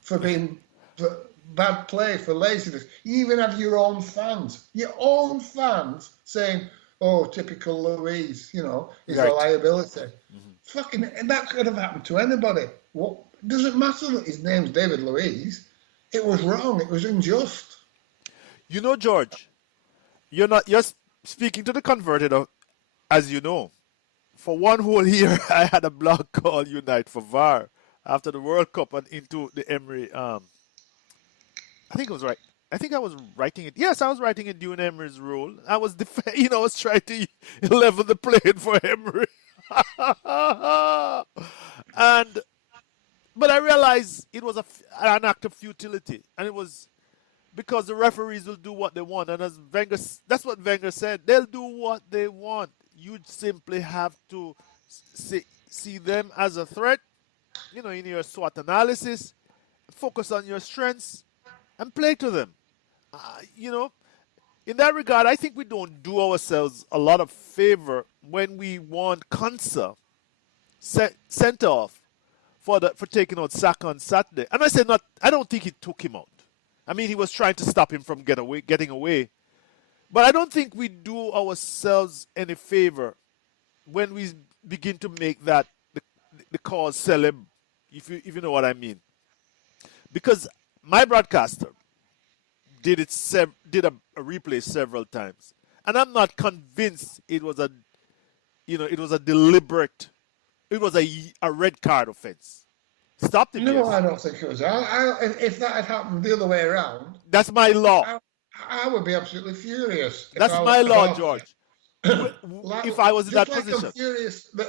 for being for bad play, for laziness. You even have your own fans saying, "Oh, typical Louise, he's a Right. liability." Mhm. Fucking, and that could have happened to anybody. What doesn't matter that his name's David Louise. It was wrong. It was unjust. George, you're speaking to the converted, as you know. For one whole year, I had a blog called Unite for VAR after the World Cup and into the Emery. I think it was right. I think I was writing it. Yes, I was writing it during Emery's rule. I was, I was trying to level the playing for Emery. and but I realized it was an act of futility, and it was because the referees will do what they want, and as Wenger, that's what Wenger said. They'll do what they want. You simply have to see them as a threat. In your SWOT analysis, focus on your strengths and play to them. You know, in that regard, I think we don't do ourselves a lot of favor when we want Konsa sent off for taking out Saka on Saturday. And I said not. I don't think he took him out. I mean, he was trying to stop him from getting away. But I don't think we do ourselves any favor when we begin to make that the cause celeb, if you know what I mean. Because my broadcaster did a replay several times, and I'm not convinced it was a deliberate, it was a red card offense. Stopped him, No, yes. I don't think it was. If that had happened the other way around, That's my law. I, I would be absolutely furious if That's I my if law, I George. like, If I was in just that like I'm position, furious that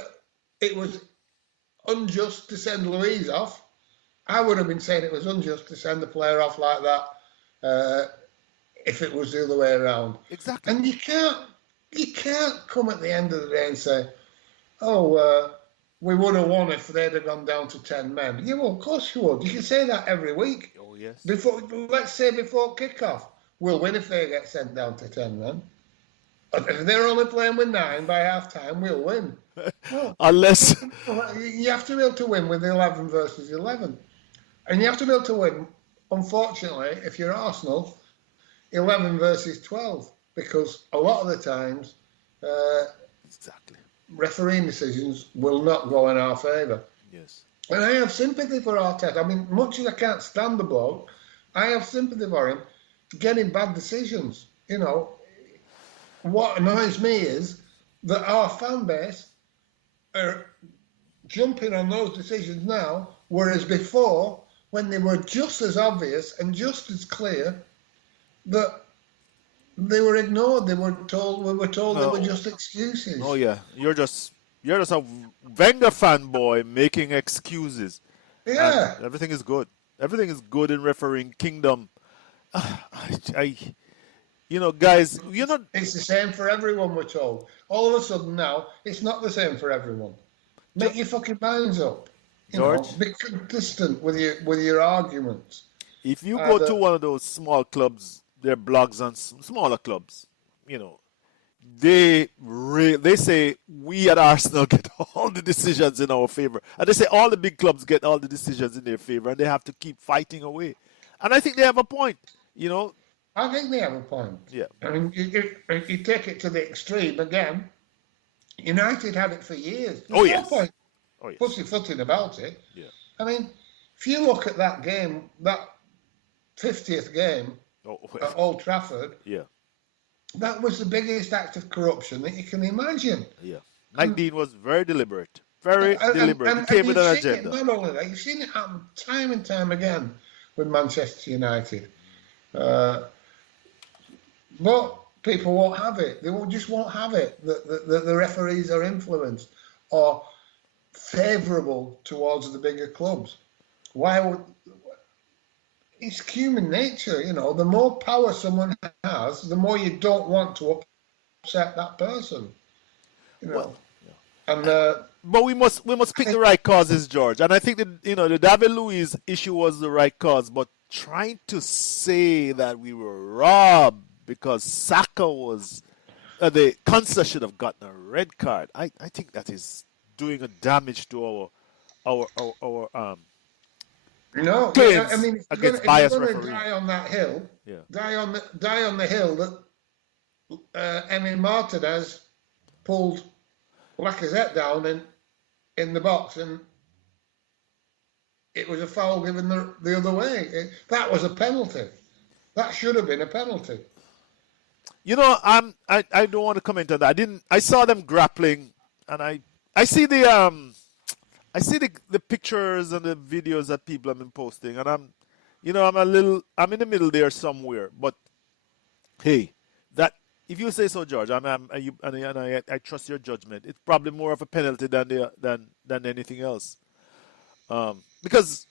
it was unjust to send Louise off. I would have been saying it was unjust to send the player off like that if it was the other way around. exactly. And you can't come at the end of the day and say, "Oh, we would have won if they'd have gone down to 10 men." Yeah, well, of course you would. You can say that every week. Oh yes. Before, let's say before kickoff, we'll win if they get sent down to 10 men. If they're only playing with 9 by half time, we'll win. Well, Unless you have to be able to win with 11 versus 11. And you have to be able to win, unfortunately, if you're Arsenal, 11 versus 12. Because a lot of the times, uh, exactly. refereeing decisions will not go in our favour. Yes. And I have sympathy for Arteta. I mean, much as I can't stand the bloke, I have sympathy for him getting bad decisions. What annoys me is that our fan base are jumping on those decisions now, whereas before, when they were just as obvious and just as clear, that they were ignored. We were told they were Oh, just oh excuses. yeah. You're just a Wenger fanboy making excuses, and Yeah, everything is good. Everything is good in refereeing kingdom. I guys, you're not it's the same for everyone, we're told. All of a sudden now, it's not the same for everyone. Make your fucking minds up. George. Be consistent with your arguments. If you go to That one of those small clubs, their blogs on smaller clubs, you know, they say we at Arsenal get all the decisions in our favor, and they say all the big clubs get all the decisions in their favor, and they have to keep fighting away. And I think they have a point. You know, I think they have a point. yeah. I mean, if you take it to the extreme again, United had it for years. Oh There's no yes. point Oh yes. pussyfooting about it. Yeah. I mean, if you look at that game, that 50th game Oh at Old Trafford, yeah. that was the biggest act of corruption that you can imagine. Yeah. Mike And Dean was very deliberate. Very and, deliberate. He and, and came with you've an seen it, agenda. not only that, you've seen it happen time and time again with Manchester United. Uh, but people won't have it. Just won't have it. The referees are influenced or favourable towards the bigger clubs. Why would it's human nature, the more power someone has, the more you don't want to upset that person, you Well, know. yeah. And But we must pick the right causes, George. And I think that the David Luiz issue was the right cause. But trying to say that we were robbed because Saka was the Consa should have gotten a red card. I think that is doing a damage to our No, I claims mean, against if you're biased going to referees. die on that hill, Yeah. die on the hill that Emi Martinez pulled Lacazette down in the box, and it was a foul given the other way. That was a penalty. That should have been a penalty. You know, I don't want to comment on that. I saw them grappling, and I see the pictures and the videos that people have been posting, and I'm in the middle there somewhere. But hey, that if you say so, George, I trust your judgment. It's probably more of a penalty than anything else. Because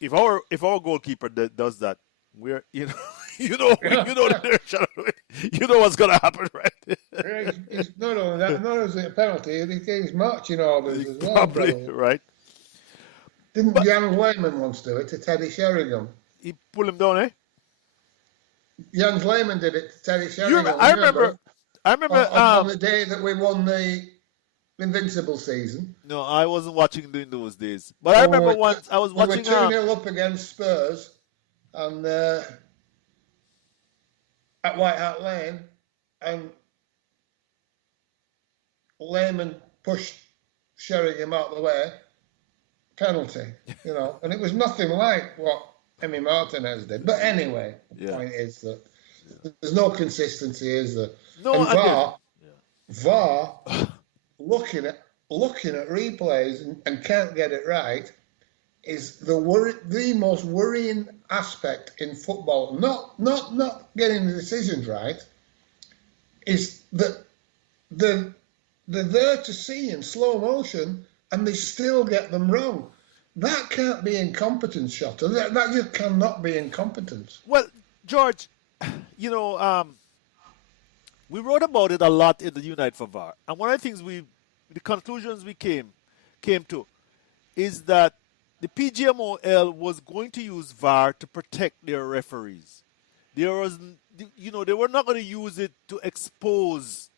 if our goalkeeper does that, we're you know the direction. You know what's gonna happen, right? It's not only that, not as a penalty, it gave marching orders as well. Probably Probably. right. Didn't Jan Lehmann once do it to Teddy Sheringham? He pulled him down, eh? Jan Lehmann did it to Teddy You Sheringham. remember, I remember on the day that we won the Invincible season. No, I wasn't watching during those days. But I remember once I was watching. We were 2-0 up against Spurs, and at White Hart Lane, and Lehmann pushed Sheringham out of the way. Penalty, and it was nothing like what Emi Martinez did. But anyway, the point is that there's no consistency, is there? No, and VAR looking at replays and can't get it right is the most worrying aspect in football. Not getting the decisions right, is that they're there to see in slow motion and they still get them wrong. That can't be incompetence, Shotta. That just cannot be incompetence. Well, George, we wrote about it a lot in the Unite for VAR, and one of the things the conclusions we came to, is that the PGMOL was going to use VAR to protect their referees. They were not going to use it to expose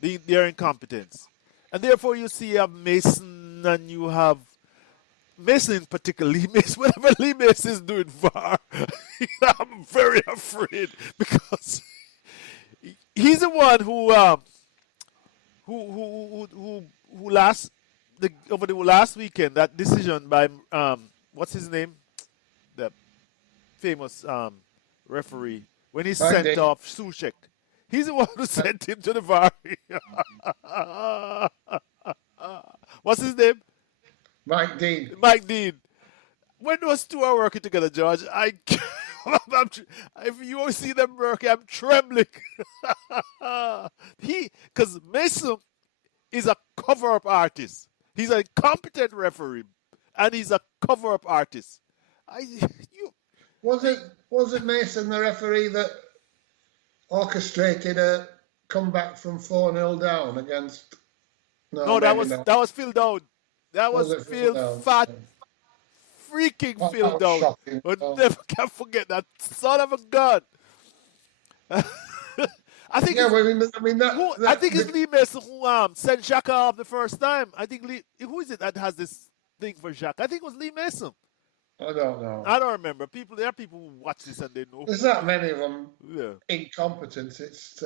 their incompetence, and therefore you see you have Mason and you have Mason in particular, Lee Mason. Whenever Lee Mason is doing VAR, I'm very afraid because he's the one who over the last weekend, that decision by what's his name, the famous referee, when he sent off Sushek. He's the one who sent him to the VAR. What's his name? Mike Dean. Mike Dean. When those two are working together, George, if you see them working, I'm trembling. Because Mason is a cover-up artist. He's a competent referee, and he's a cover-up artist. Was it Mason, the referee, that orchestrated a comeback from 4-0 down against? No, that was Phil Dowd. That was Phil Fat. Freaking Phil Dowd. But never can forget that son of a gun. I think it's Lee Mason who sent Xhaka off the first time. I think who is it that has this thing for Xhaka? I think it was Lee Mason. I don't know. I don't remember. There are people who watch this and they know. There's that many of them. Incompetence. It's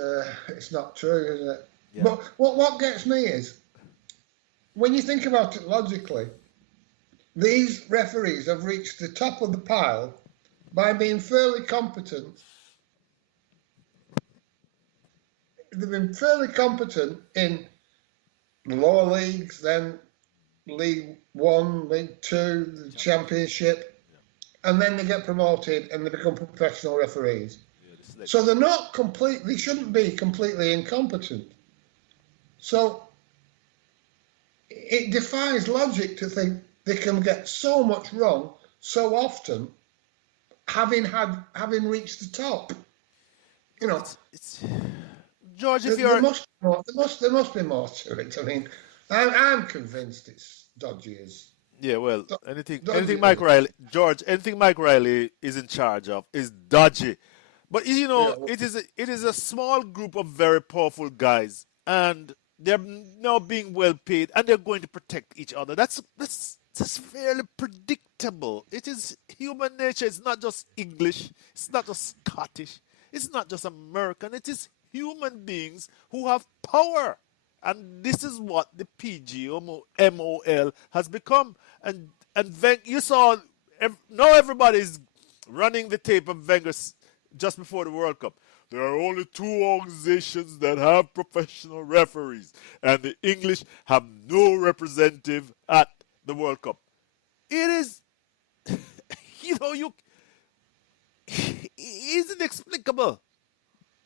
not true, is it? Yeah. But what gets me is, when you think about it logically, these referees have reached the top of the pile by being fairly competent. They've been fairly competent in the lower leagues, then League One, League Two, the Championship, and then they get promoted and they become professional referees. So they're not they shouldn't be completely incompetent. So it defies logic to think they can get so much wrong so often, having reached the top. George, there must be more to it. I mean, I'm convinced it's dodgy as. Yeah, well, anything Mike Riley, George, anything Mike Riley is in charge of is dodgy. But it is a small group of very powerful guys, and they're now being well paid, and they're going to protect each other. That's it's fairly predictable. It is human nature. It's not just English. It's not just Scottish. It's not just American. It is human beings who have power. And this is what the PGMOL has become. And you saw, now everybody is running the tape of Wenger just before the World Cup. There are only two organizations that have professional referees, and the English have no representative at the World Cup. It is, it's inexplicable,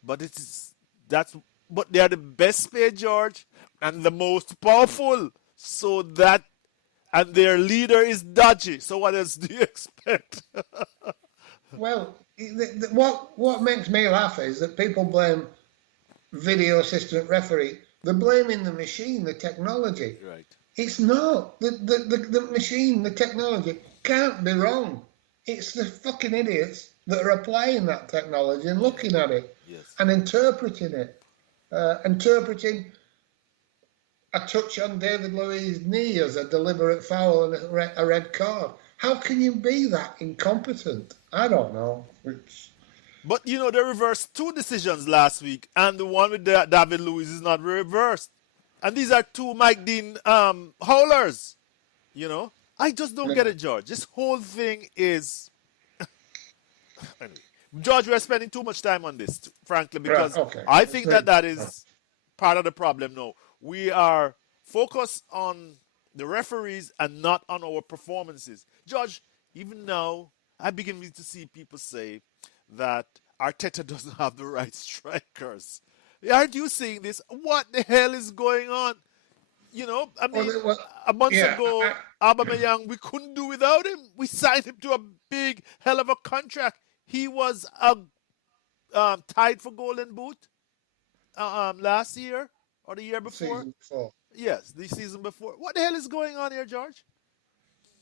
but but they are the best paid, George, and the most powerful. And their leader is dodgy. So what else do you expect? Well, what makes me laugh is that people blame video assistant referee. They're blaming the machine, the technology. Right. It's not. The machine, the technology can't be wrong. It's the fucking idiots that are applying that technology and looking at it and interpreting it. Interpreting a touch on David Luiz's knee as a deliberate foul and a red card. How can you be that incompetent? I don't know. But they reversed two decisions last week, and the one with David Luiz is not reversed. And these are two Mike Dean howlers. I just don't get it, George. This whole thing is. Anyway, George, we're spending too much time on this, frankly, because I think that is part of the problem now. We are focused on the referees and not on our performances. George, even now, I begin to see people say that Arteta doesn't have the right strikers. Aren't you seeing this? What the hell is going on? A month ago, Aubameyang, we couldn't do without him. We signed him to a big hell of a contract. He was tied for Golden Boot last year or the year before. Season before. Yes, the season before. What the hell is going on here, George?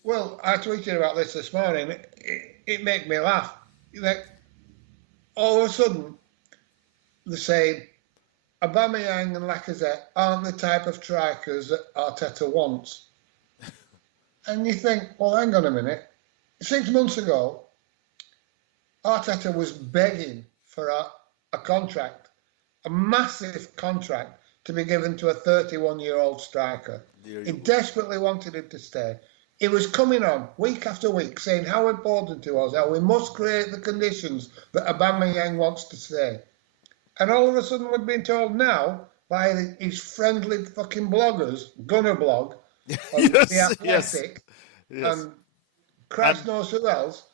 Well, I tweeted about this morning. It made me laugh. All of a sudden, they're saying Aubameyang and Lacazette aren't the type of strikers that Arteta wants. And you think, well, hang on a minute. 6 months ago, Arteta was begging for a contract, a massive contract, to be given to a 31-year-old striker. He desperately wanted him to stay. He was coming on week after week saying how important it was, how we must create the conditions that Aubameyang wants to stay. And all of a sudden we're being told now by his friendly fucking bloggers, Gunner Blog, The Athletic, and Christ knows who else,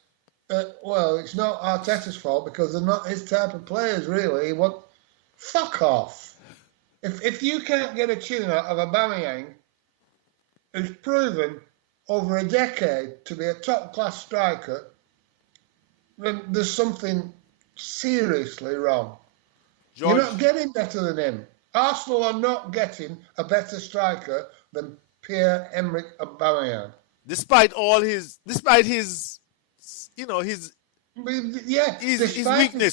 well, it's not Arteta's fault because they're not his type of players, really. Fuck off. If you can't get a tune out of Aubameyang, who's proven over a decade to be a top-class striker, then there's something seriously wrong. George, you're not getting better than him. Arsenal are not getting a better striker than Pierre-Emerick Aubameyang. Despite his weakness.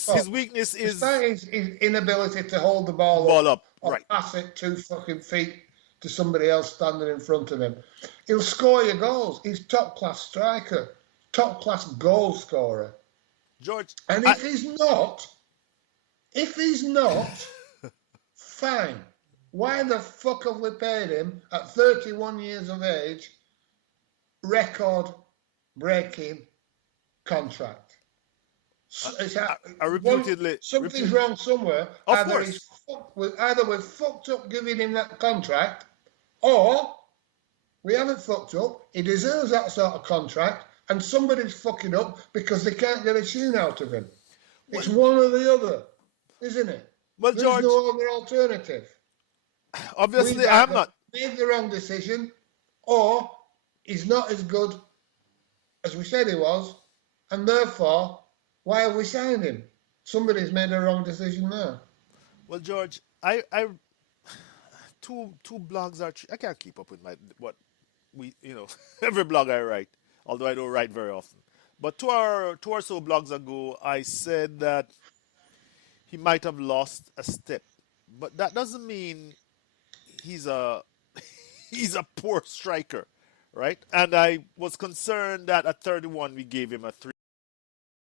His weakness is despite his inability to hold the ball up or pass it 2 fucking feet to somebody else standing in front of him. He'll score your goals. He's top-class striker, top-class goal scorer. George, and if he's not, fine. Why the fuck have we paid him at 31 years of age record-breaking contract? Something's wrong somewhere. Either we've fucked up giving him that contract, or we haven't fucked up. He deserves that sort of contract, and somebody's fucking up because they can't get a tune out of him. It's one or the other, isn't it? Well, There's George, no other alternative. Obviously, I'm not. Made the wrong decision, or he's not as good as we said he was, and therefore, why have we signed him? Somebody's made a wrong decision there. Well, George, two blogs are. I can't keep up with every blog I write, although I don't write very often. But two or so blogs ago, I said that he might have lost a step, but that doesn't mean he's a poor striker. right? And I was concerned that at 31 we gave him a 3.